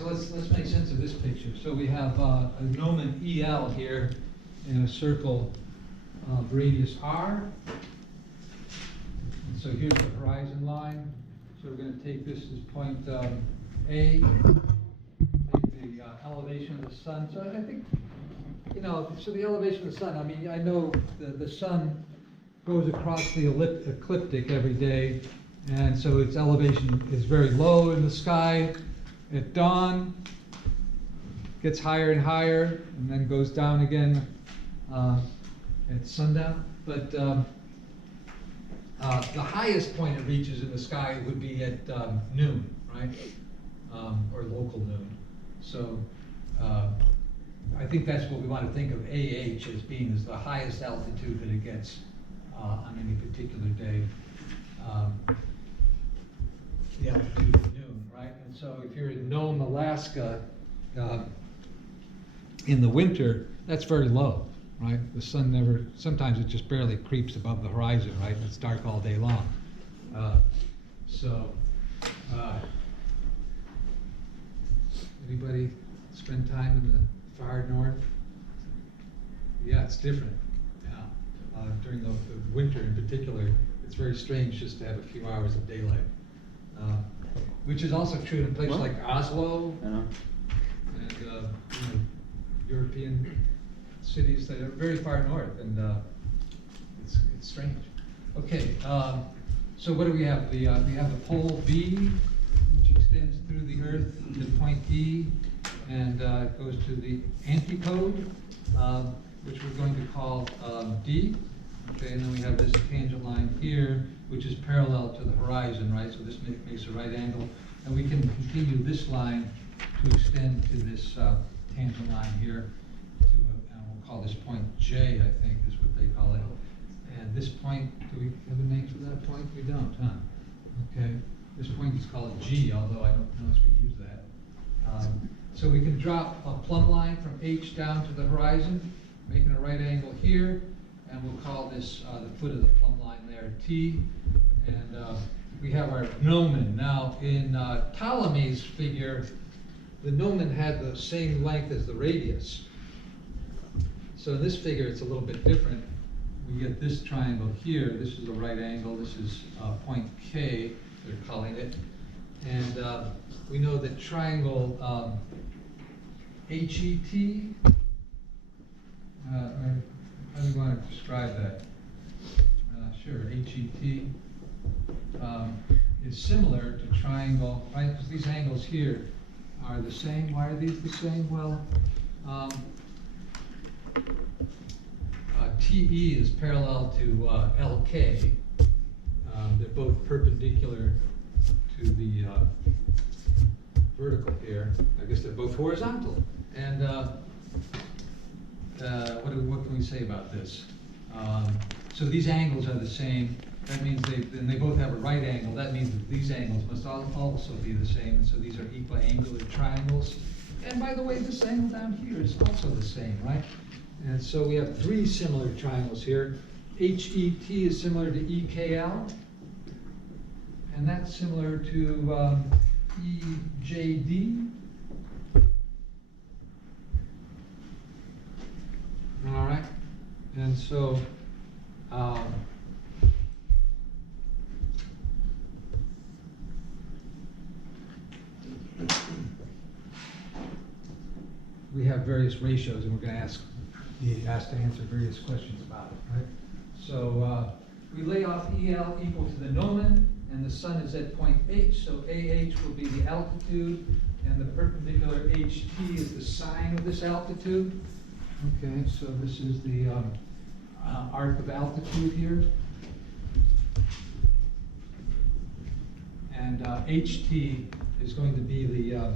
so let's make sense of this picture. So we have a gnomon EL here in a circle of radius R. And so here's the horizon line. So we're going to take this as point A, take the elevation of the sun. So I think, you know, so the elevation of the sun, I mean, I know the sun goes across the ecliptic every day, and so its elevation is very low in the sky at dawn, gets higher and higher, and then goes down again at sundown. But the highest point it reaches in the sky would be at noon, right? Or local noon. So I think that's what we want to think of AH as being, is the highest altitude that it gets on any particular day. The altitude of noon, right? And so if you're in Nome, Alaska, in the winter, that's very low, right? The sun never, sometimes it just barely creeps above the horizon, right? And it's dark all day long. Anybody spend time in the far north? Yeah, it's different. Yeah. During the winter in particular, it's very strange just to have a few hours of daylight. Which is also true in places like Oslo and you know, European cities that are very far north, and it's strange. Okay, so what do we have? We have the pole B, which extends through the Earth to point E, and goes to the antipode, which we're going to call D. Okay, and then we have this tangent line here, which is parallel to the horizon, right? So this makes a right angle. And we can continue this line to extend to this tangent line here, and we'll call this point J, I think is what they call it. And this point, do we have a name for that point? We don't, huh? Okay, this point is called G, although I don't know if we use that. So we can drop a plumb line from H down to the horizon, making a right angle here. And we'll call this the foot of the plumb line there, T. And we have our gnomon. Now, in Ptolemy's figure, the gnomon had the same length as the radius. So in this figure, it's a little bit different. We get this triangle here. This is a right angle. This is point K, they're calling it. And we know that triangle HET, how do you want to describe that? Sure, HET is similar to triangle, right? Because these angles here are the same. Why are these the same? Well, TE is parallel to LK. They're both perpendicular to the vertical here. I guess they're both horizontal. And what can we say about this? So these angles are the same. That means they both have a right angle. That means that these angles must also be the same. And so these are equiangular triangles. And by the way, this angle down here is also the same, right? And so we have three similar triangles here. HET is similar to EKL. And that's similar to EJD. All right, and so we have various ratios, and we're going to be asked to answer various questions about it, right? So we lay off EL equal to the gnomon, and the sun is at point H, so AH will be the altitude, and the perpendicular HT is the sine of this altitude. Okay, so this is the arc of altitude here. And HT is going to be the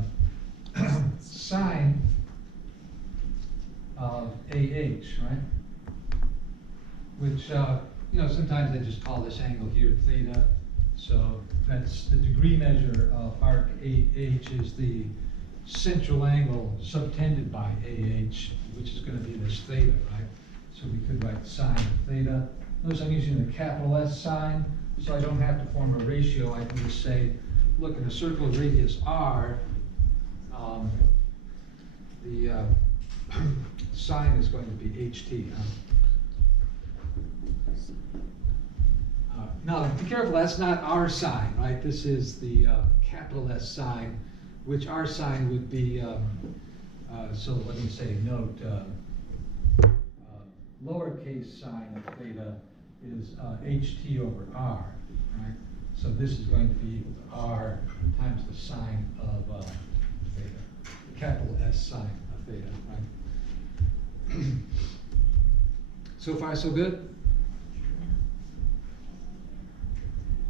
sine of AH, right? Which, you know, sometimes they just call this angle here theta. So that's the degree measure of arc AH is the central angle subtended by AH, which is going to be this theta, right? So we could write sine of theta. Notice I'm using the capital S sign, so I don't have to form a ratio. I can just say, look, in a circle of radius R, the sign is going to be HT. Now, be careful, that's not our sign, right? This is the capital S sign, which our sign would be, so let me say, note, lowercase sign of theta is HT over R, right? So this is going to be equal to R times the sine of theta, capital S sine of theta, right? So far, so good?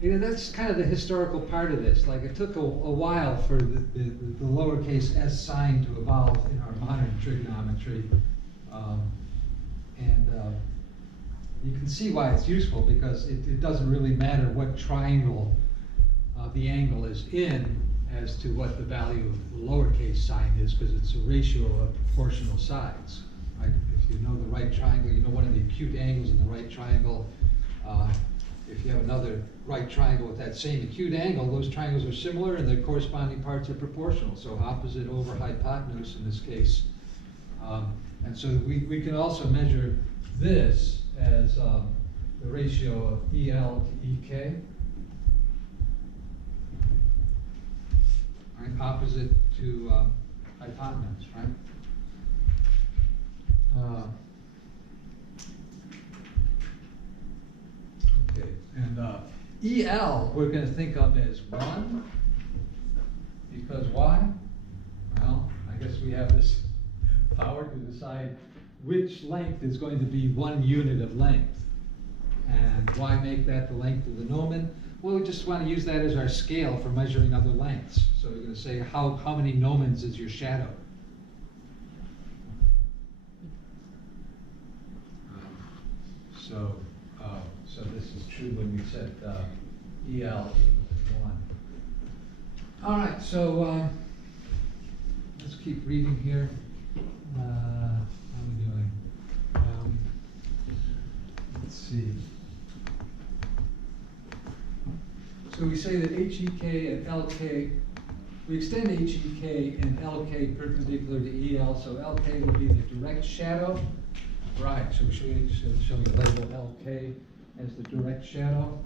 You know, that's kind of the historical part of this. Like, it took a while for the lowercase s sign to evolve in our modern trigonometry. You can see why it's useful, because it doesn't really matter what triangle the angle is in as to what the value of the lowercase sign is, because it's a ratio of proportional sides, right? If you know the right triangle, you know one of the acute angles in the right triangle. If you have another right triangle with that same acute angle, those triangles are similar and their corresponding parts are proportional. So opposite over hypotenuse in this case. And so we can also measure this as the ratio of EL to EK. Right, opposite to hypotenuse, right? Okay, and EL we're going to think of as 1, because why? Well, I guess we have this power to decide which length is going to be 1 unit of length. And why make that the length of the gnomon? Well, we just want to use that as our scale for measuring other lengths. So we're going to say how many gnomons is your shadow? So this is true when we set EL equal to 1. All right, so let's keep reading here. How are we doing? Let's see. So we say that HEK and LK, we extend HEK and LK perpendicular to EL, so LK will be the direct shadow. Right, so shall we label LK as the direct shadow?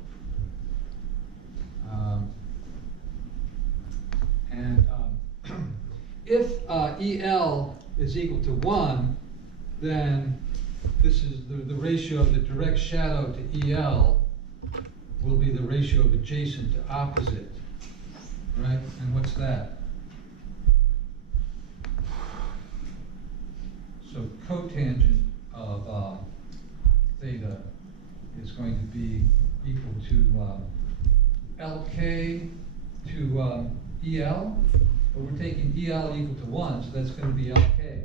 If EL is equal to 1, then this is the ratio of the direct shadow to EL will be the ratio of adjacent to opposite, right? And what's that? So cotangent of theta is going to be equal to LK to EL, but we're taking EL equal to 1, so that's going to be LK.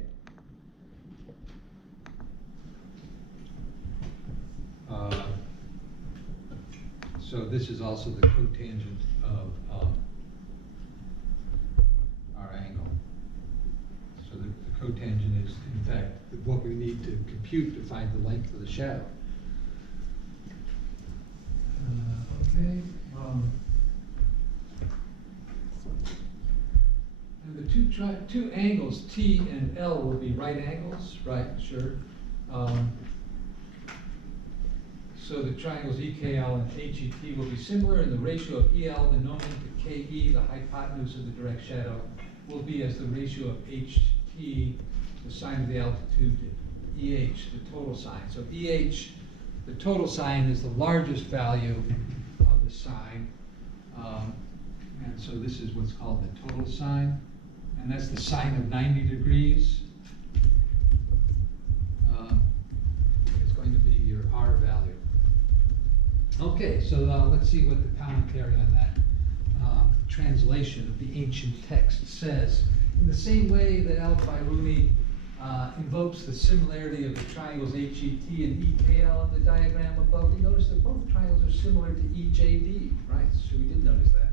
So this is also the cotangent of our angle. So the cotangent is, in fact, what we need to compute to find the length of the shadow. Okay. And the two angles, T and L, will be right angles, right? Sure. So the triangles EKL and HET will be similar, and the ratio of EL, the gnomon, to KE, the hypotenuse of the direct shadow, will be as the ratio of HT, the sine of the altitude, to EH, the total sine. So EH, the total sine, is the largest value of the sine. And so this is what's called the total sine. And that's the sine of 90 degrees. It's going to be your R value. Okay, so let's see what the commentary on that translation of the ancient text says. In the same way that Al-Biruni invokes the similarity of the triangles HET and EKL in the diagram above, you notice that both triangles are similar to EJD, right? So we did notice that.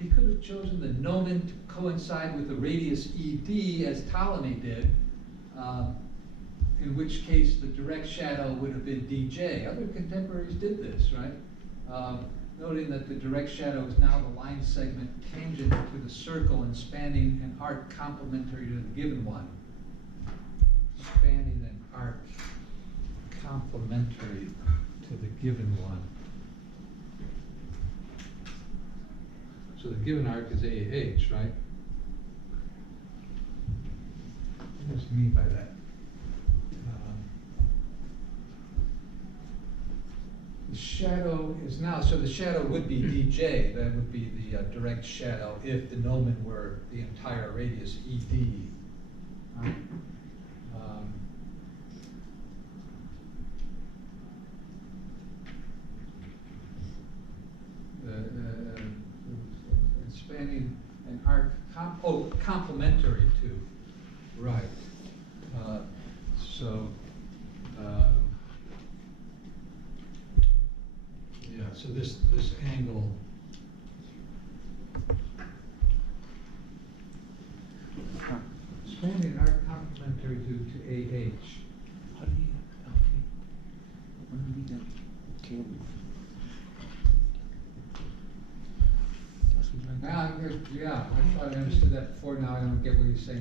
He could have chosen the gnomon to coincide with the radius ED, as Ptolemy did, in which case the direct shadow would have been DJ. Other contemporaries did this, right? Noting that the direct shadow is now the line segment tangent to the circle and spanning an arc complementary to the given one. Spanning an arc complementary to the given one. So the given arc is AH, right? What does it mean by that? The shadow is now, so the shadow would be dj, that would be the direct shadow if the gnomon were the entire radius ED. Spanning an arc, complementary to, right. Yeah, so this angle spanning arc complementary to AH. How do you, okay, when do we get killed? Now, yeah, I thought I understood that before, now I don't get what you're saying.